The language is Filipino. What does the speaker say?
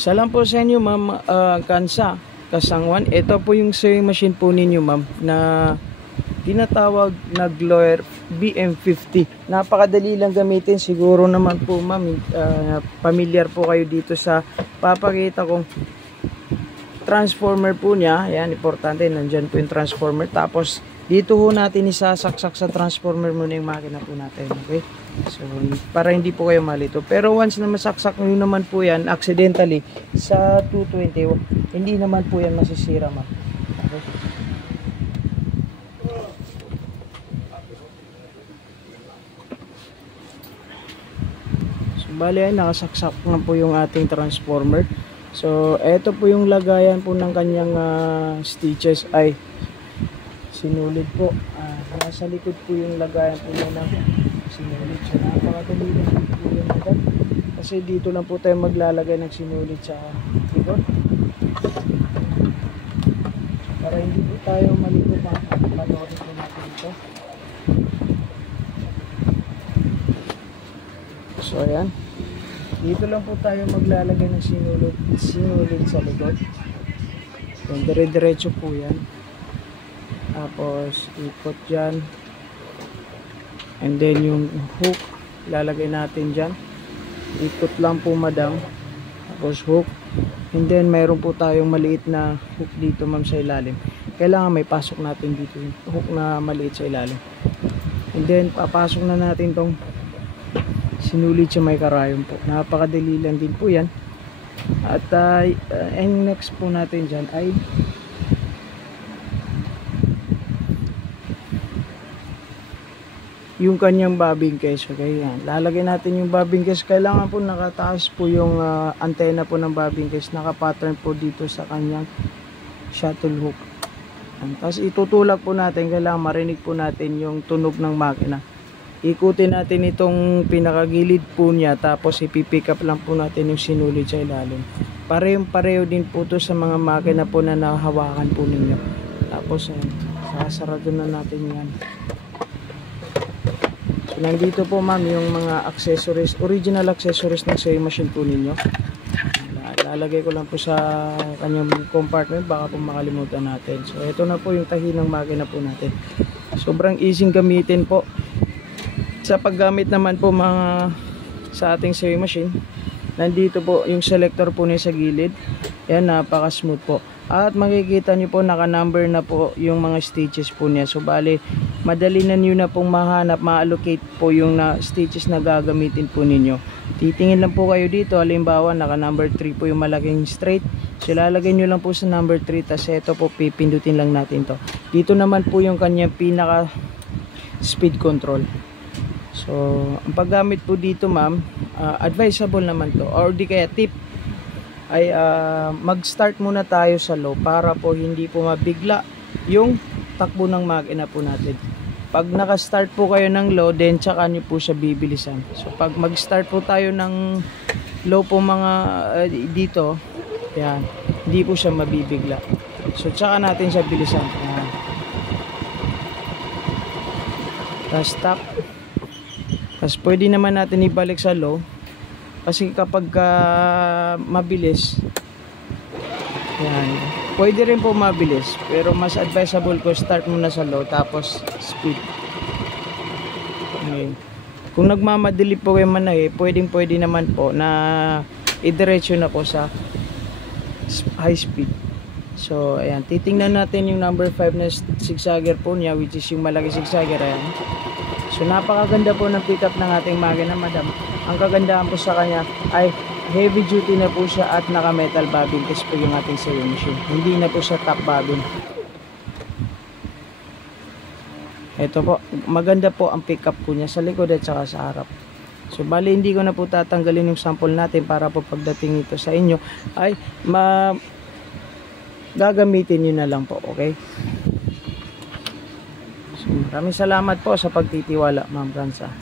Salam po sa inyo, ma'am Kansa Kasangwan. Ito po yung sewing machine po ninyo, ma'am, na tinatawag na Gloer BM50. Napakadali lang gamitin. Siguro naman po, ma'am, familiar po kayo dito sa papakita kong transformer po niya. Ayan, importante, nandyan po yung transformer. Tapos dito ho natin isasaksak sa transformer muna yung makina po natin. Okay? So, para hindi po kayo malito. Pero once na masaksak nyo naman po yan, accidentally, sa 220, hindi naman po yan masisira, ma'am. Okay? So, bali ay nakasaksak na po yung ating transformer. So, eto po yung lagayan po ng kanyang stitches. Ay, sinulid po. Nasa likod po yung lagayan po niya ng sinulid. So, napakadali lang po yung agad. Kasi dito lang po tayo maglalagay ng sinulid sa likod. Para hindi po tayo malito pa. Panoorin po natin ito. So, ayan. Dito lang po tayo maglalagay ng sinulid sa likod. So, dire-diretso po yan. Tapos ikot dyan, and then yung hook lalagay natin dyan, ikot lang po madam, tapos hook, and then mayroon po tayong maliit na hook dito, ma'am, sa ilalim. Kailangan may pasok natin dito yung hook na maliit sa ilalim, and then papasok na natin tong sinulid sa may karayom po. Napakadali lang din po yan. At and next po natin dyan ay yung kanyang bobbing case. Okay, yan. Lalagay natin yung bobbing case. Kailangan po nakataas po yung antena po ng bobbing case. Naka-pattern po dito sa kanyang shuttle hook. Tapos itutulak po natin. Kailangan marinig po natin yung tunog ng makina. Ikutin natin itong pinakagilid po niya. Tapos ipipick up lang po natin yung sinulid sa ilalim. Parehong-pareho din po to sa mga makina po na nahawakan po ninyo. Tapos sasarado na natin yan. Nandito po, ma'am, yung mga accessories, original accessories ng sewing machine po ninyo. Lalagay ko lang po sa kanyang compartment, baka po makalimutan natin. So ito na po yung tahi ng makina po natin. Sobrang easy gamitin po. Sa paggamit naman po mga sa ating sewing machine, nandito po yung selector po niya sa gilid. Yan, napaka smooth po. At makikita nyo po naka-number na po yung mga stitches po niya. So bali, madali na nyo na pong mahanap, ma-allocate po yung stitches na gagamitin po ninyo. Titingin lang po kayo dito, halimbawa naka-number 3 po yung malaking straight. So lalagay nyo lang po sa number 3, tas ito po pipindutin lang natin to. Dito naman po yung kanyang pinaka speed control. So ang paggamit po dito, ma'am, advisable naman to, or di kaya tip ay mag-start muna tayo sa low para po hindi po mabigla yung takbo ng makina po natin. Pag naka-start po kayo ng low, then tsaka nyo po siya bibilisan. So pag mag-start po tayo ng low po mga dito, yan, hindi po siya mabibigla. So tsaka natin siya bilisan. Yan. Tapos stop. Tapos pwede naman natin ibalik sa low. Kasi kapag mabilis, yan, pwede rin po mabilis, pero mas advisable ko start muna sa low tapos speed. Okay. Kung nagmamadali po kayo manahe, pwede naman po na idiretso na po sa high speed. So ayan, titingnan natin yung number 5 na zigzagger po niya, which is yung malaki zigzagger. Ayan. So napakaganda po ng pickup ng ating makina, madam. Ang kagandahan po sa kanya ay heavy duty na po siya at naka metal bobbin kasi po yung ating sewing machine. Hindi na po siya top bobbin. Ito po, maganda po ang pickup po niya sa likod at saka sa harap. So bali hindi ko na po tatanggalin yung sample natin para po pagdating ito sa inyo ay gagamitin nyo na lang po, okay? So, maraming salamat po sa pagtitiwala, Ma'am Kansa.